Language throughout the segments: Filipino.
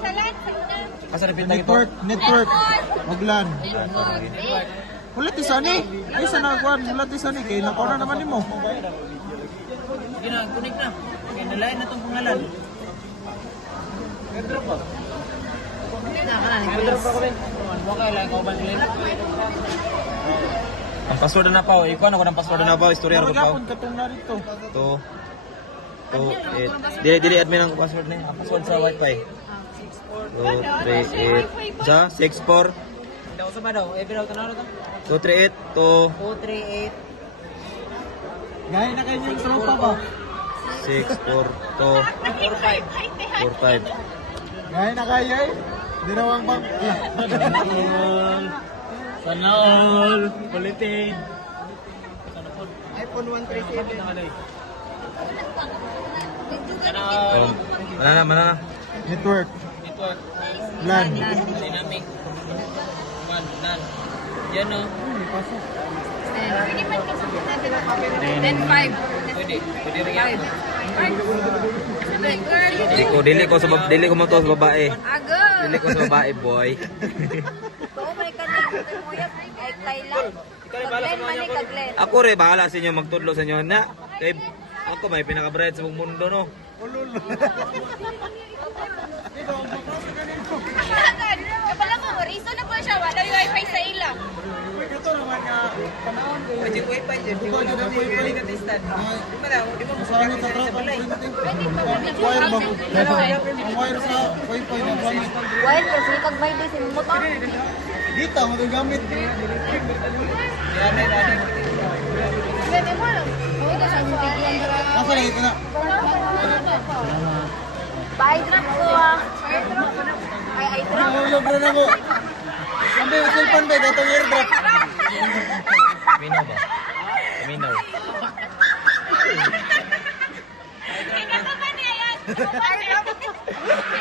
Sa LAN, sa una. Asa na pintang ito? Network. Maglan. Wala ti sani. Ay sana kuan, wala ti sani kay nako na naman nimo. Connect na. Kaya nalain na itong pangalan. Nag-drop ba? Nag-drop ako rin. Bakit lang ako ba nila? Ang password na pa. Ikuan ako ng password na ba? Istorya ko pa. Magapon katong narito. To 8. Dili admin ang password na. Ang password sa wifi. 238 sa 64. Daw sa ba daw? Every daw tanaro to. 238 to 238. Gaya na kayo yung tropa ba? 64 to 45. Gaya na kayo eh. Dinawang bang. Sana all. Kulitin. iPhone 137. Mana na. Network. LAN. Dynamic. LAN. Yan o. Pwede man kasi then 5. Pwede rin yan. Girl, Dili ko mo to sa babae. agad. Dili ko sa babae, boy. Oo, may kanil. Muyat, ay Thailand. Kaglen, mani kaglen. Ako rin, bahala sa inyo magtudlo sa inyo na. Kay ako may pinaka-bright sa buong mundo, no? Agad. Kapala ko, reason na po siya. Wala yung wifi sa ila. Ito naman nga. Panahon ko. Pwede wifi dyan. Di ba na wifi na testan? Di ba na? Di ba Saan ito trap ang printing? Wire ba? Ang wire sa wifi ng gamit. Wire, kasi kagmay din si motor. Dito, magagamit. Pwede mo lang. Uy, kasi ang bigyan dira. Nasa na ito na? Pa-i-drop ko ah. Ay, i-drop. Nahulog rin ako. Sabi, cellphone ba? Datong airdrop. Minaw ba? Minaw.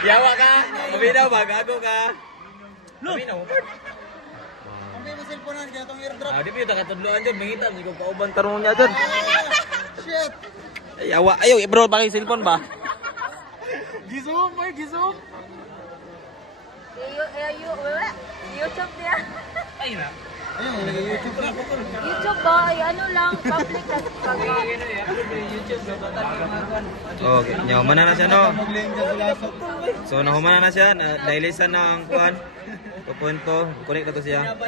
Yawa ka! Minaw ba? Gago ka! Minaw. Sabi, may cellphone na. Datong airdrop. Di ba yung nakatudloan dyan? Mangita, hindi ko pauban tarong niya dyan. Shit. Yawa. Ayaw, bro, bakit cellphone ba? Gisum, boy, gisum. YouTube niya. Ay na. Ayun, nilagay YouTube na. YouTube ba? Ay, ano lang, public na Okay, humana na siya, no? Mag-link ka sa lasok. So, nahumana na siya. Nailisan na ang kuhan. Pupunto. Connect na to siya. Hindi.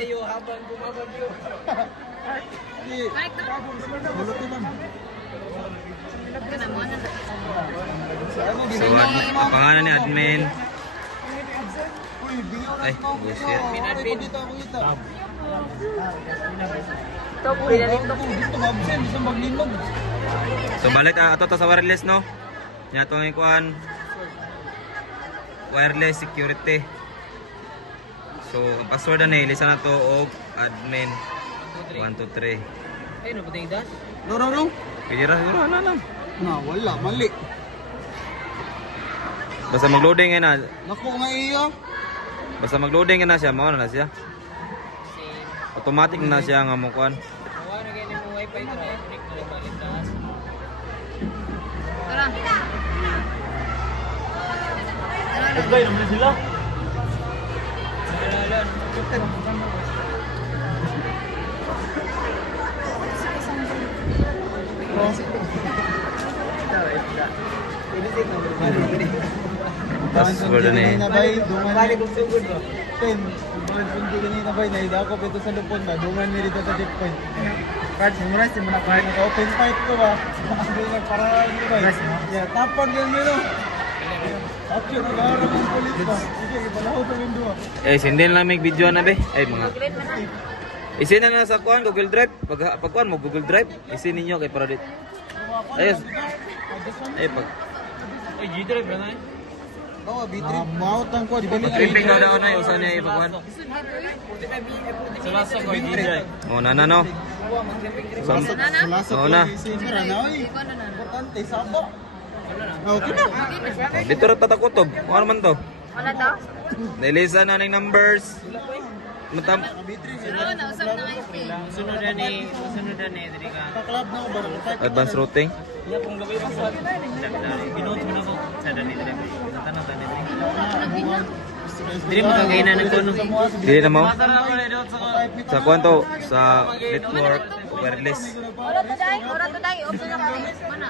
Hulot ko lang. So, ang pangalan ni admin. Uy, bingaw na Ay, ito. bullshit. Dito ako kita. Ito po, ilalim to. Gusto ma-absent, gusto maglinog. So, balik ato to sa wireless, no? Yan ito ang kuhan. Wireless security. So, ang password na ilisan na to og admin 123. Ay, napating das? No. Pwede ra siguro, ano lang. Na, wala, mali. Basta mag-loading na. Naku nga iyo. Basta mag-loading na siya, mauna na siya. Automatic na siya nga mukuan. Awa na ganyan mo wifi ko na connect mo na balik das. Tara. Goodbye naman sila. Password na eh. Balik kong sugod ba? 10. Hindi kanina ba? Naida ako pito sa lupon ba? Dungan niya dito sa checkpoint. Cards, memorize mo na kahit naka-open fight ko ba? Hindi na para hindi ba? Yeah, tapon yan mo no? Actually, nag-aaral ng polis ba? Sige, ipalahot ang window. Sindin lang may video na be. Ay mga. Isin na sa kuan Google Drive. Pag kuan mo Google Drive, isin ninyo kay para dit. Ayos. Ay pag. Ay G Drive na nay. Oo, B3. Mautan ko, di ba? Tripping daw daw na usa niya ipagkuan. Sa lasa ko, G Drive. Mo na no. Lasok Oo na. Sira na, oy. Importante, sabo. Okay na. Dito ra tatakutob. Ano man to? Wala daw? Nailisan na ng numbers. Matam. Sunod na ni, diri ka. Kaklab na ko ba? Advanced routing. Iya pong gawin mo sa. Binood mo na ko. Sa dali dali. Tanong dali dali. Dili mo kagainan ng kuno. Dili na mo? Sa kuan to, sa network, wireless. Ora to dai, off na ka. Mana?